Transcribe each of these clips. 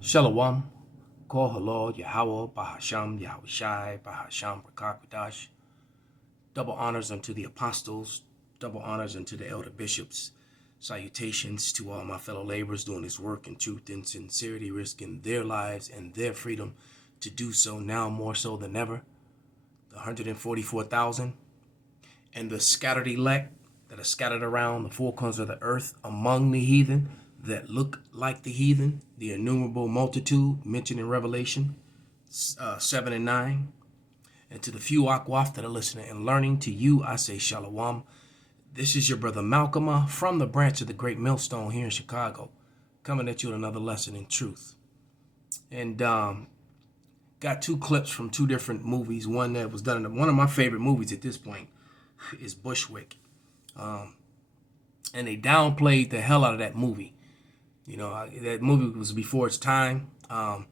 Shalom, Kol Halal, Yahweh, Bahasham, Yahushai, Bahasham, Rakakwadash. Double honors unto the apostles, double honors unto the elder bishops. Salutations to all my fellow laborers doing this work in truth and sincerity, risking their lives and their freedom to do so now more so than ever. The 144,000 and the scattered elect that are scattered around the four corners of the earth among the heathen that look like the heathen, the innumerable multitude mentioned in Revelation 7 and 9. And to the few Akwaf that are listening and learning, to you I say Shalom. This is your brother Malcolm from the branch of the Great Millstone here in Chicago, coming at you with another lesson in truth. And got two clips from two different movies. One that was done in one of my favorite movies at this point is Bushwick. And they downplayed the hell out of that movie. You know, that movie was before its time. And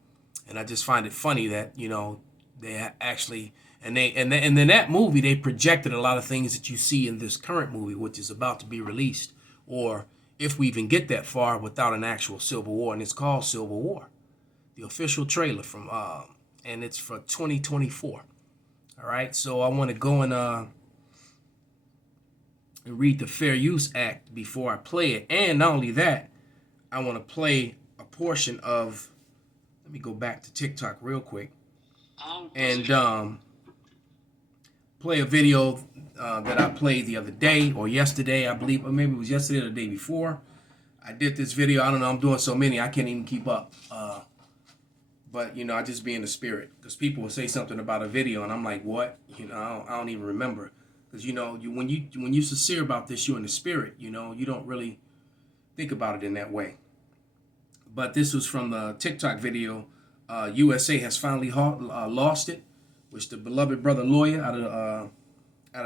I just find it funny that, you know, they actually, and then that movie, they projected a lot of things that you see in this current movie, which is about to be released, or if we even get that far without an actual Civil War. And it's called Civil War, the official trailer from, and it's for 2024. All right. So I want to go and read the Fair Use Act before I play it. And not only that, I want to play a portion of, let me go back to TikTok real quick and play a video that I played the other day or yesterday, I believe, or maybe it was yesterday or the day before. I did this video. I don't know. I'm doing so many, I can't even keep up. But, you know, I just be in the spirit because people will say something about a video and I'm like, what? You know, I don't even remember. Because, you know, when you're sincere about this, you're in the spirit, you know, you don't really think about it in that way. But this was from the TikTok video. USA has finally lost it, which the beloved brother lawyer out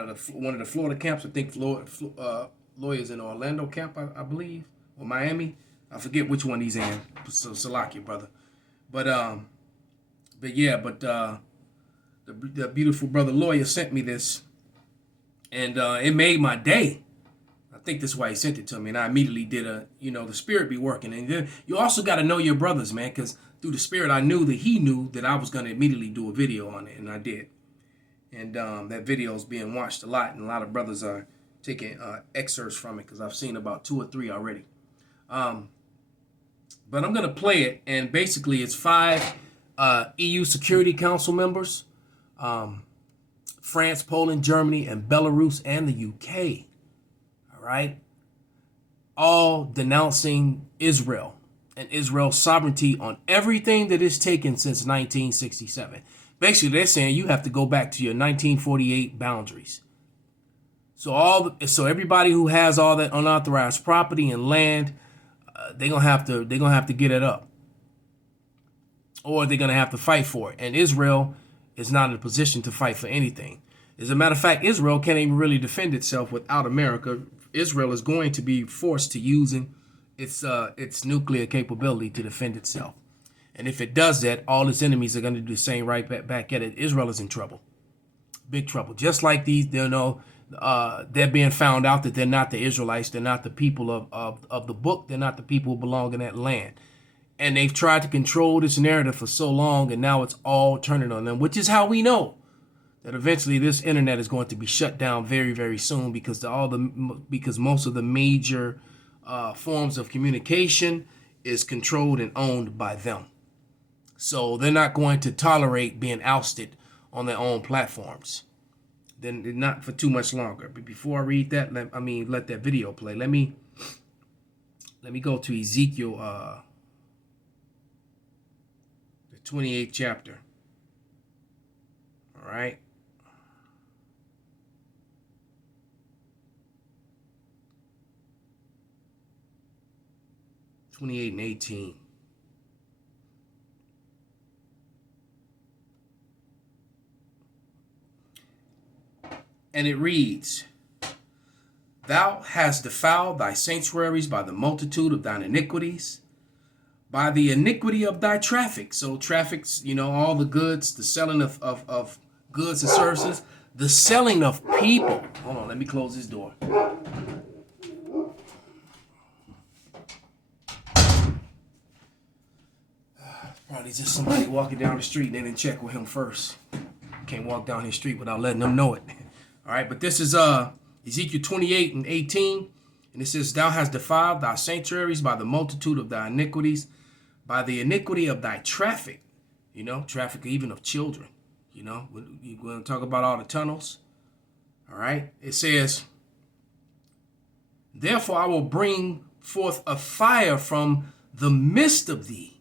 of one of the Florida camps, I think lawyers in Orlando camp, I believe, or Miami. I forget which one he's in. So Salakia, brother. But the beautiful brother lawyer sent me this, and it made my day. I think that's why he sent it to me, and I immediately did the spirit be working. And you also got to know your brothers, man, because through the spirit, I knew that he knew that I was going to immediately do a video on it, and I did. And that video is being watched a lot, and a lot of brothers are taking excerpts from it because I've seen about 2 or 3 already. But I'm going to play it, and basically it's 5 EU Security Council members, France, Poland, Germany, and Belarus, and the UK. All right, all denouncing Israel and Israel's sovereignty on everything that is taken since 1967. Basically, they're saying you have to go back to your 1948 boundaries. So everybody who has all that unauthorized property and land, they're gonna have to get it up, or they're gonna have to fight for it. And Israel is not in a position to fight for anything. As a matter of fact, Israel can't even really defend itself without America. Israel is going to be forced to using its nuclear capability to defend itself. And if it does that, all its enemies are going to do the same right back at it. Israel is in trouble, big trouble. Just like these, they're being found out that they're not the Israelites. They're not the people of the book. They're not the people who belong in that land. And they've tried to control this narrative for so long, and now it's all turning on them, which is how we know that eventually this internet is going to be shut down very, very soon because most of the major forms of communication is controlled and owned by them. So they're not going to tolerate being ousted on their own platforms. Then not for too much longer. But before I read that, let that video play. Let me go to Ezekiel, the 28th chapter. All right. 28 and 18. And it reads, Thou hast defiled thy sanctuaries by the multitude of thine iniquities, by the iniquity of thy traffic. So traffic's, all the goods, the selling of goods and services, the selling of people. Hold on, let me close this door. Probably just somebody walking down the street and they didn't check with him first. Can't walk down his street without letting them know it. All right, but this is Ezekiel 28 and 18. And it says, Thou hast defiled thy sanctuaries by the multitude of thy iniquities, by the iniquity of thy traffic. Traffic even of children. You're going to talk about all the tunnels. All right. It says, Therefore I will bring forth a fire from the midst of thee.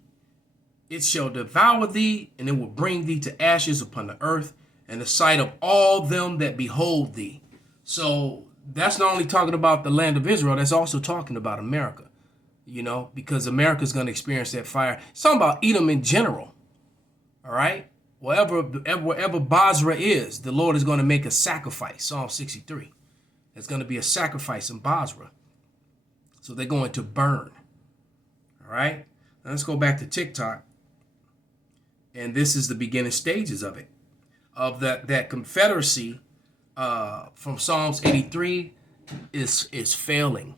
It shall devour thee, and it will bring thee to ashes upon the earth, and the sight of all them that behold thee. So that's not only talking about the land of Israel, that's also talking about America, because America's going to experience that fire. It's talking about Edom in general. All right. Wherever Basra is, the Lord is going to make a sacrifice. Psalm 63. There's going to be a sacrifice in Basra. So they're going to burn. All right. Now let's go back to TikTok. And this is the beginning stages of it. Of that confederacy from Psalms 83 is failing.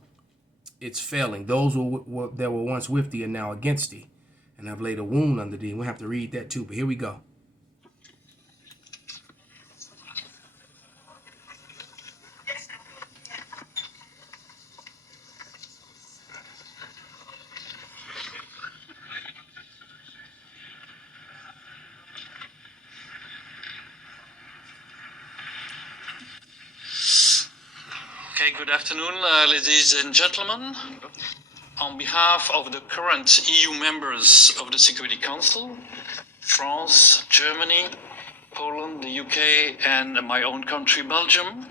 It's failing. Those that were once with thee are now against thee, and have laid a wound under thee. We'll have to read that too, but here we go. Okay, good afternoon, ladies and gentlemen. On behalf of the current EU members of the Security Council, France, Germany, Poland, the UK, and my own country, Belgium,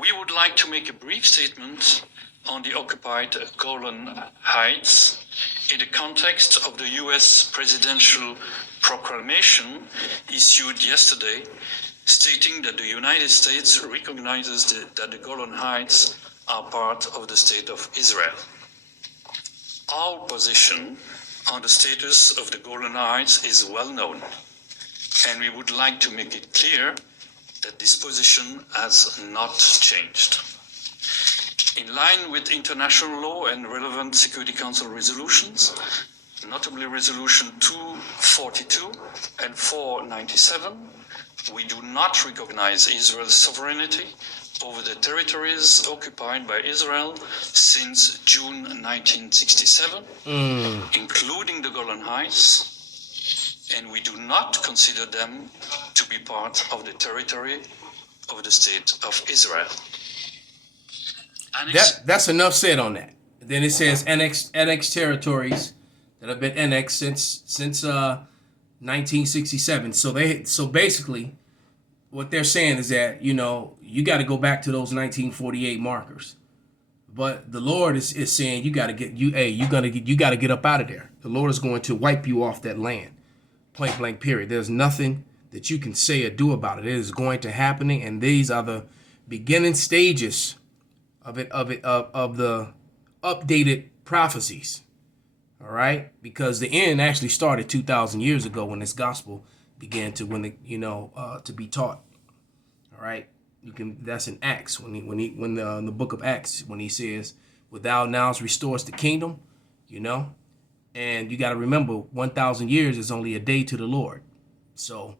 we would like to make a brief statement on the occupied Golan Heights in the context of the US presidential proclamation issued yesterday, stating that the United States recognizes that the Golan Heights are part of the State of Israel. Our position on the status of the Golan Heights is well known, and we would like to make it clear that this position has not changed. In line with international law and relevant Security Council resolutions, notably Resolution 242 and 497, we do not recognize Israel's sovereignty over the territories occupied by Israel since June 1967, including the Golan Heights, and we do not consider them to be part of the territory of the State of Israel. That's enough said on that. Then it says annexed territories that have been annexed since 1967. So basically, what they're saying is that you got to go back to those 1948 markers. But the Lord is saying you got to get up out of there. The Lord is going to wipe you off that land, point blank. Period. There's nothing that you can say or do about it. It is going to happen, and these are the beginning stages of the updated prophecies. All right, because the end actually started 2,000 years ago when this gospel began to to be taught. All right, that's in Acts when in the book of Acts when he says, "Without now restores the kingdom," and you got to remember 1,000 years is only a day to the Lord. So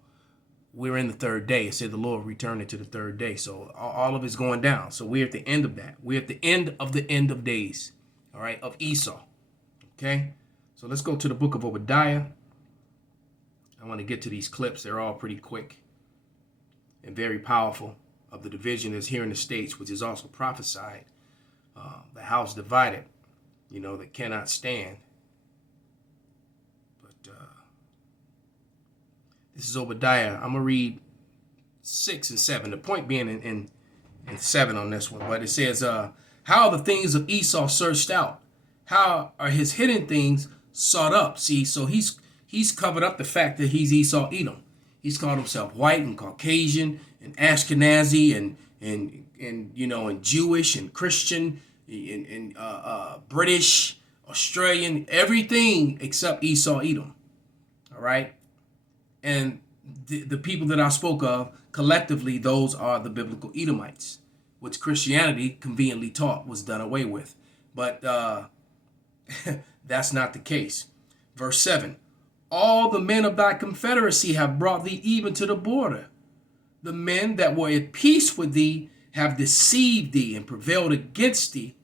we're in the third day. It said the Lord returned it to the third day. So all of it's going down. So we're at the end of that. We're at the end of days. All right, of Esau. Okay, so let's go to the book of Obadiah. I want to get to these clips. They're all pretty quick and very powerful of the division that's here in the States, which is also prophesied. The house divided, that cannot stand. But this is Obadiah. I'm going to read 6 and 7. The point being in 7 on this one. But it says, how are the things of Esau searched out? How are his hidden things sought up? See, so he's covered up the fact that he's Esau Edom. He's called himself white and Caucasian and Ashkenazi and Jewish and Christian and British, Australian, everything except Esau Edom. All right, and the people that I spoke of collectively, those are the biblical Edomites, which Christianity conveniently taught was done away with, but that's not the case. Verse 7. All the men of thy confederacy have brought thee even to the border. The men that were at peace with thee have deceived thee and prevailed against thee.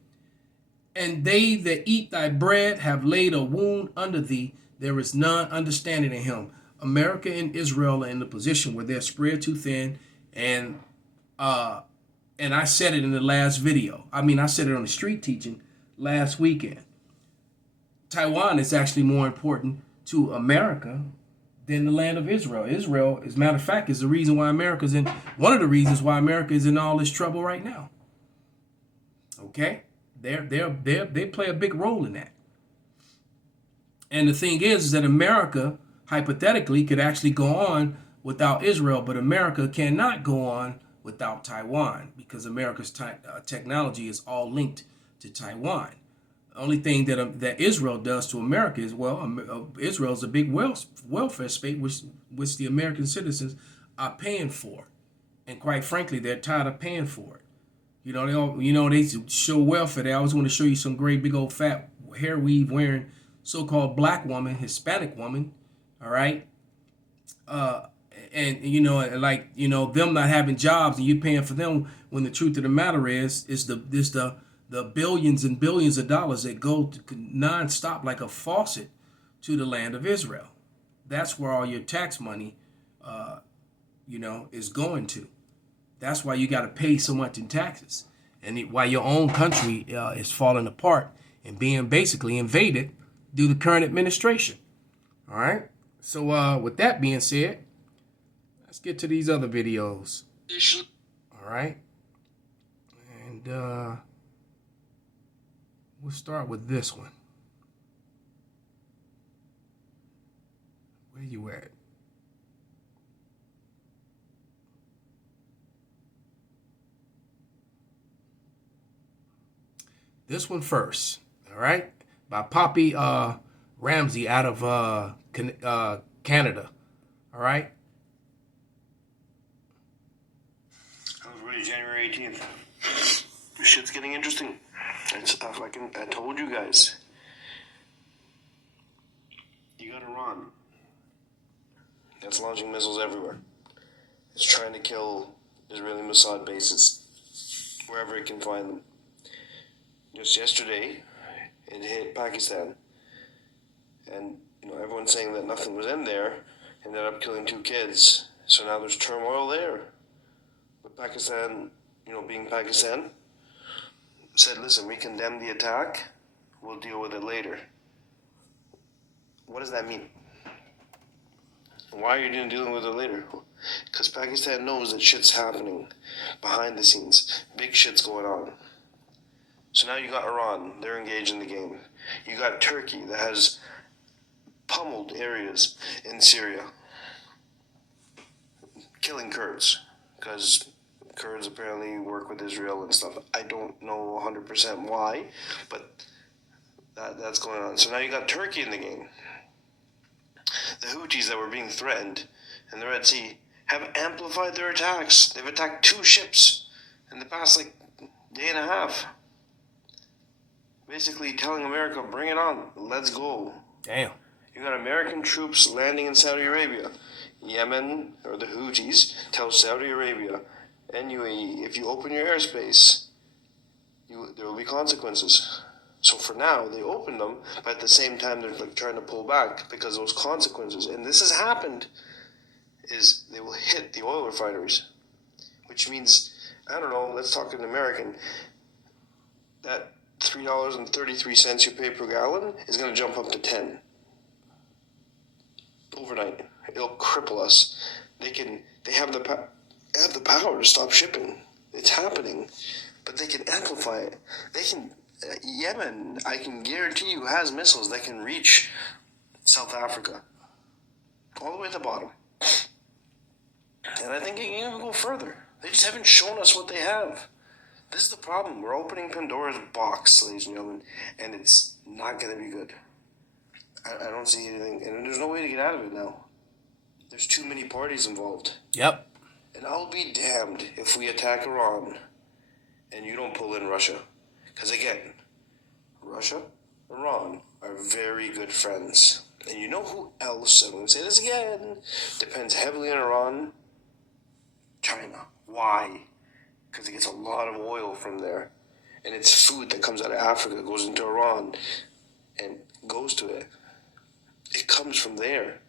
And they that eat thy bread have laid a wound under thee. There is none understanding in him. America and Israel are in the position where they're spread too thin, and I said it in the last video. I said it on the street teaching last weekend. Taiwan is actually more important to America than the land of Israel. Israel, as a matter of fact, is the reason why America's in one of the reasons why America is in all this trouble right now. Okay? They play a big role in that. And the thing is that America, hypothetically, could actually go on without Israel, but America cannot go on without Taiwan because America's technology is all linked to Taiwan. The only thing that Israel does to America is, Israel is a big welfare state, which the American citizens are paying for, and quite frankly, they're tired of paying for it. They show welfare. They always want to show you some great big old fat hair weave wearing so-called black woman, Hispanic woman, all right, them not having jobs and you paying for them when the truth of the matter is the billions and billions of dollars that go to nonstop like a faucet to the land of Israel. That's where all your tax money, is going to. That's why you got to pay so much in taxes, and why your own country is falling apart and being basically invaded due to the current administration. All right. So with that being said, let's get to these other videos. All right. And we'll start with this one. Where you at? This one first. All right. By Poppy Ramsey out of Canada. All right. Everybody, January 18th. This shit's getting interesting. I told you guys. You got Iran. That's launching missiles everywhere. It's trying to kill Israeli Mossad bases wherever it can find them. Just yesterday, it hit Pakistan. And, everyone's saying that nothing was in there, ended up killing 2 kids. So now there's turmoil there. But Pakistan, being Pakistan, said, listen, we condemn the attack, we'll deal with it later. What does that mean? Why are you dealing with it later? Because Pakistan knows that shit's happening behind the scenes. Big shit's going on. So now you got Iran, they're engaged in the game. You got Turkey that has pummeled areas in Syria, killing Kurds, because Kurds apparently work with Israel and stuff. I don't know 100% why, but that's going on. So now you got Turkey in the game. The Houthis that were being threatened in the Red Sea have amplified their attacks. They've attacked 2 ships in the past day and a half. Basically telling America, bring it on, let's go. Damn. You got American troops landing in Saudi Arabia. Yemen, or the Houthis, tell Saudi Arabia and UAE, if you open your airspace, there will be consequences. So for now, they open them, but at the same time, they're trying to pull back because those consequences, and this has happened, is they will hit the oil refineries, which means, I don't know, let's talk in American, that $3.33 you pay per gallon is going to jump up to 10 overnight. It'll cripple us. They have the power to stop shipping. It's happening, but they can amplify it. Yemen, I can guarantee you, has missiles that can reach South Africa all the way to the bottom. And I think it can even go further. They just haven't shown us what they have. This is the problem. We're opening Pandora's box, ladies and gentlemen, and it's not going to be good. I don't see anything, and there's no way to get out of it now. There's too many parties involved. Yep. And I'll be damned if we attack Iran and you don't pull in Russia. Because again, Russia, Iran are very good friends. And you know who else, I'm going to say this again, depends heavily on Iran? China. Why? Because it gets a lot of oil from there. And it's food that comes out of Africa, goes into Iran, and goes to it. It comes from there.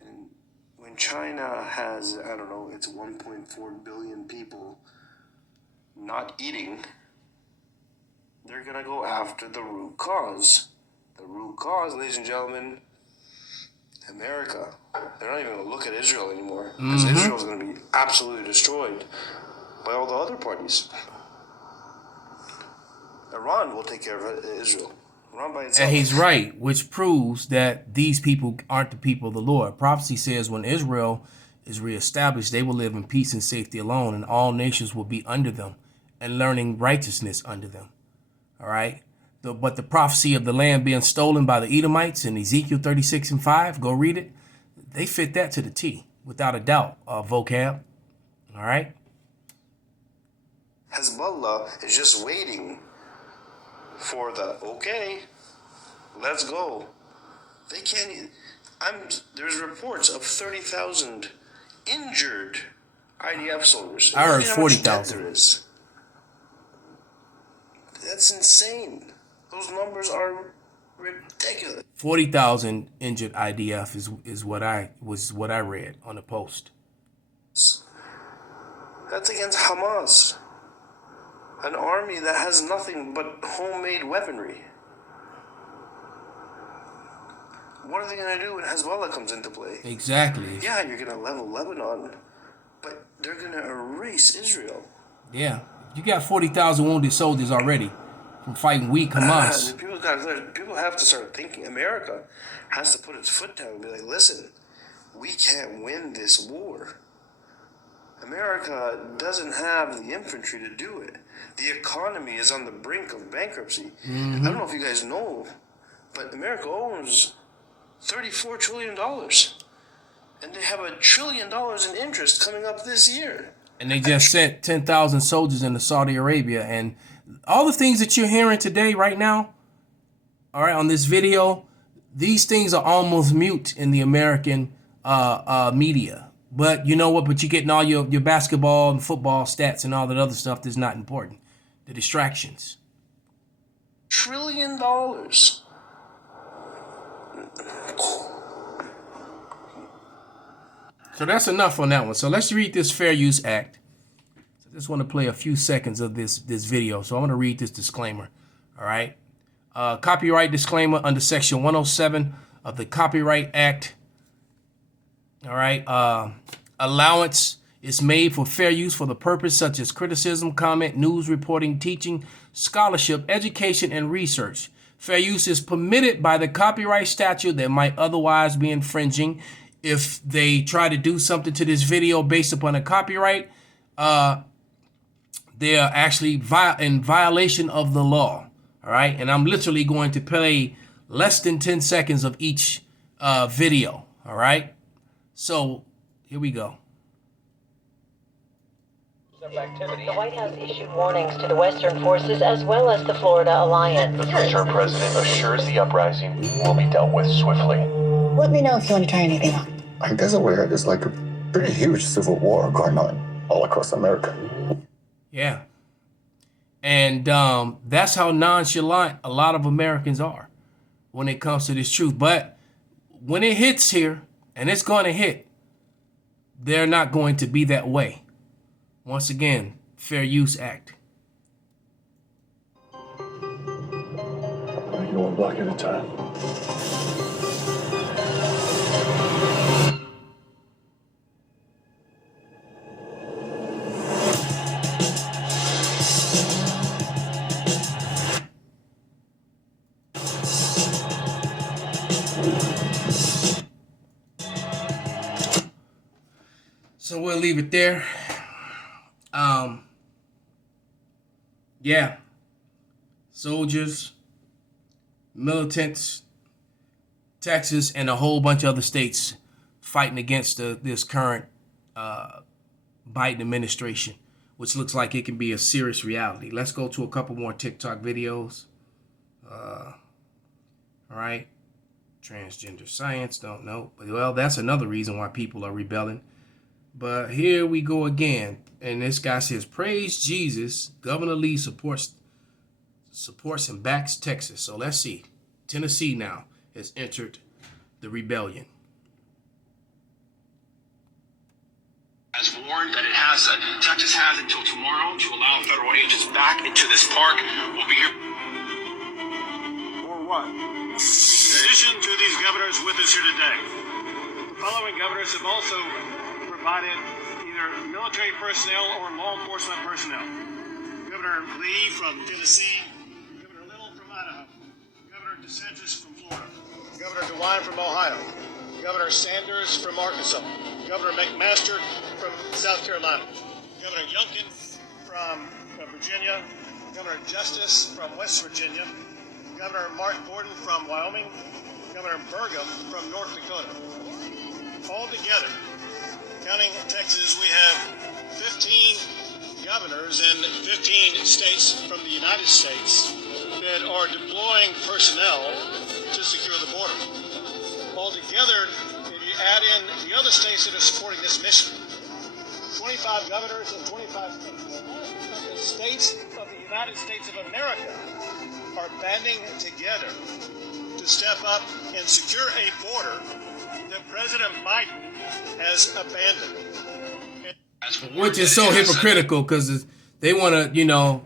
And when China has, I don't know, it's 1.4 billion people not eating, they're going to go after the root cause. The root cause, ladies and gentlemen, America. They're not even going to look at Israel anymore, because Israel's going to be absolutely destroyed by all the other parties. Iran will take care of Israel. Iran by itself. And he's right, which proves that these people aren't the people of the Lord. Prophecy says when Israel is reestablished, they will live in peace and safety alone, and all nations will be under them and learning righteousness under them. All right? But the prophecy of the land being stolen by the Edomites in Ezekiel 36 and 5, go read it. They fit that to the T, without a doubt, vocab. All right? Hezbollah is just waiting for the, okay, let's go. They can't, there's reports of 30,000 injured IDF soldiers. I heard Imagine how much dead 40,000. there is. That's insane. Those numbers are ridiculous. 40,000 injured IDF is what I read on the post. That's against Hamas, an army that has nothing but homemade weaponry. What are they going to do when Hezbollah comes into play? Exactly. Yeah, you're going to level Lebanon, but they're going to erase Israel. Yeah. You got 40,000 wounded soldiers already from fighting weak Hamas. People have to start thinking. America has to put its foot down and be like, listen, we can't win this war. America doesn't have the infantry to do it. The economy is on the brink of bankruptcy. I don't know if you guys know, but America owns $34 trillion. And they have $1 trillion in interest coming up this year. And they just sent 10,000 soldiers into Saudi Arabia. And all the things that you're hearing today, right now, all right, on this video, these things are almost mute in the American media. But you know what? But you're getting all your basketball and football stats and all that other stuff that's not important. The distractions. $1 trillion. So that's enough on that one. So let's read this Fair Use Act. So I just want to play a few seconds of this video. So I'm going to read this disclaimer. All right. Copyright disclaimer under Section 107 of the Copyright Act. All right. Allowance is made for fair use for the purpose such as criticism, comment, news reporting, teaching, scholarship, education, and research. Fair use is permitted by the copyright statute that might otherwise be infringing. If they try to do something to this video based upon a copyright, they are actually in violation of the law. All right. And I'm literally going to play less than 10 seconds of each video. All right. So here we go. The White House issued warnings to the Western forces as well as the Florida Alliance. The future president assures the uprising will be dealt with swiftly. Let me know if you want to try anything on. I guess aware there's like a pretty huge civil war going on all across America. Yeah. And that's how nonchalant a lot of Americans are when it comes to this truth. But when it hits here, and it's going to hit, they're not going to be that way. Once again, Fair Use Act. You one block at a time. So we'll leave it there. Yeah. Soldiers, militants, Texas, and a whole bunch of other states fighting against this current Biden administration, which looks like it can be a serious reality. Let's go to a couple more TikTok videos. All right. Transgender science, don't know. But, well, that's another reason why people are rebelling. But here we go again. And this guy says, praise Jesus. Governor Lee supports and backs Texas. So let's see. Tennessee now has entered the rebellion. Has warned that Texas has until tomorrow to allow federal agents back into this park. We'll be here. Or what? In addition to these governors with us here today, the following governors have also provided either military personnel or law enforcement personnel. Governor Lee from Tennessee, Governor Little from Idaho, Governor DeSantis from Florida, Governor DeWine from Ohio, Governor Sanders from Arkansas, Governor McMaster from South Carolina, Governor Youngkin from Virginia, Governor Justice from West Virginia, Governor Mark Gordon from Wyoming, Governor Burgum from North Dakota. All together, counting Texas, we have 15 governors in 15 states from the United States that are deploying personnel to secure the border. Altogether, if you add in the other states that are supporting this mission, 25 governors in 25 states. The states of the United States of America are banding together to step up and secure a border that President Biden has abandoned. Which is so hypocritical because they want to,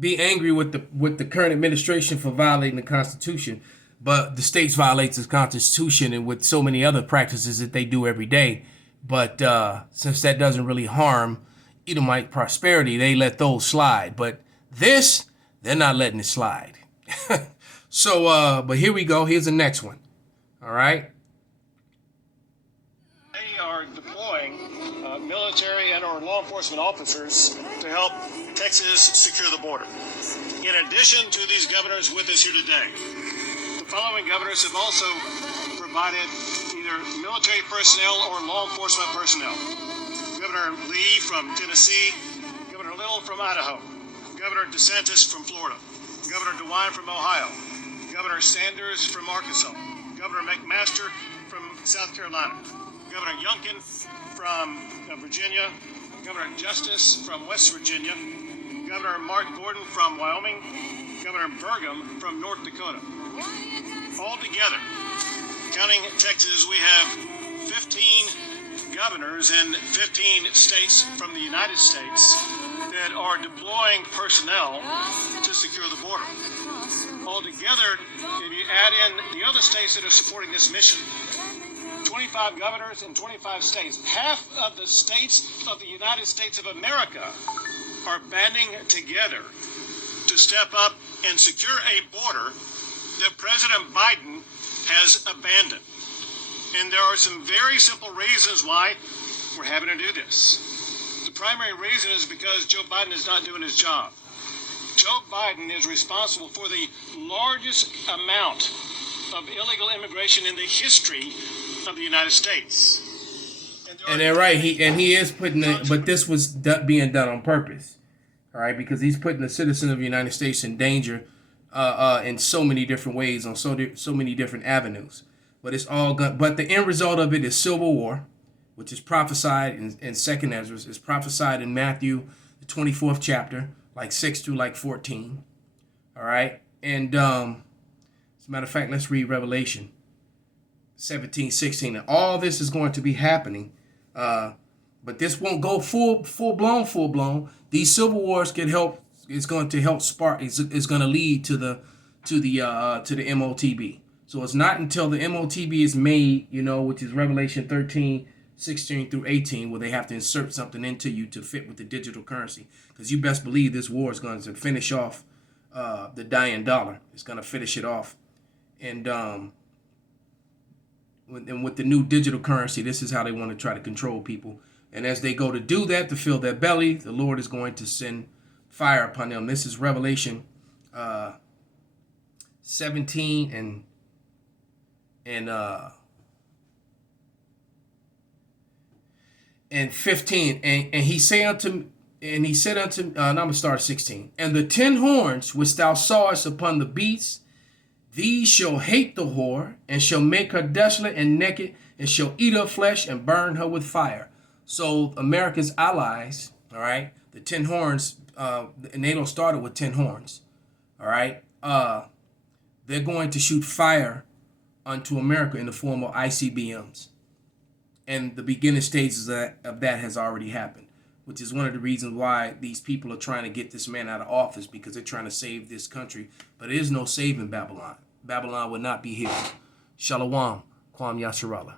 be angry with the current administration for violating the Constitution. But the states violates the Constitution and with so many other practices that they do every day. But since that doesn't really harm Edomite prosperity, they let those slide. But this, they're not letting it slide. So, but here we go. Here's the next one. All right. They are deploying military and or law enforcement officers to help Texas secure the border. In addition to these governors with us here today, the following governors have also provided either military personnel or law enforcement personnel. Governor Lee from Tennessee, Governor Little from Idaho, Governor DeSantis from Florida, Governor DeWine from Ohio, Governor Sanders from Arkansas, Governor McMaster from South Carolina, Governor Youngkin from Virginia, Governor Justice from West Virginia, Governor Mark Gordon from Wyoming, Governor Burgum from North Dakota. All together, counting Texas, we have 15 governors in 15 states from the United States that are deploying personnel to secure the border. Altogether, if you add in the other states that are supporting this mission, 25 governors in 25 states, half of the states of the United States of America are banding together to step up and secure a border that President Biden has abandoned. And there are some very simple reasons why we're having to do this. The primary reason is because Joe Biden is not doing his job. Joe Biden is responsible for the largest amount of illegal immigration in the history of the United States. And they're right. He is putting it, but this was being done on purpose. All right, because he's putting the citizen of the United States in danger in so many different ways on so many different avenues. But it's all good. But the end result of it is civil war, which is prophesied in Second Ezra. It's prophesied in Matthew, the 24th chapter, like 6 through like 14. All right, and as a matter of fact, let's read Revelation 17, 16. And all this is going to be happening, but this won't go full blown. These civil wars can help. It's going to help spark. It's going to lead to the MOTB. So it's not until the MOTB is made, which is Revelation 13, 16 through 18, where they have to insert something into you to fit with the digital currency. Because you best believe this war is going to finish off the dying dollar. It's going to finish it off. And with the new digital currency, this is how they want to try to control people. And as they go to do that, to fill their belly, the Lord is going to send fire upon them. This is Revelation 17 and 15. And he said unto I'm gonna start 16. And the 10 horns which thou sawest upon the beast These shall hate the whore, and shall make her desolate and naked, and shall eat her flesh and burn her with fire. So America's allies, all right, the 10 horns, NATO started with 10 horns, all right, they're going to shoot fire onto America in the form of ICBMs. And the beginning stages of that has already happened, which is one of the reasons why these people are trying to get this man out of office, because they're trying to save this country. But there is no saving Babylon. Babylon will not be here. Shalom, Kwam Yasharallah.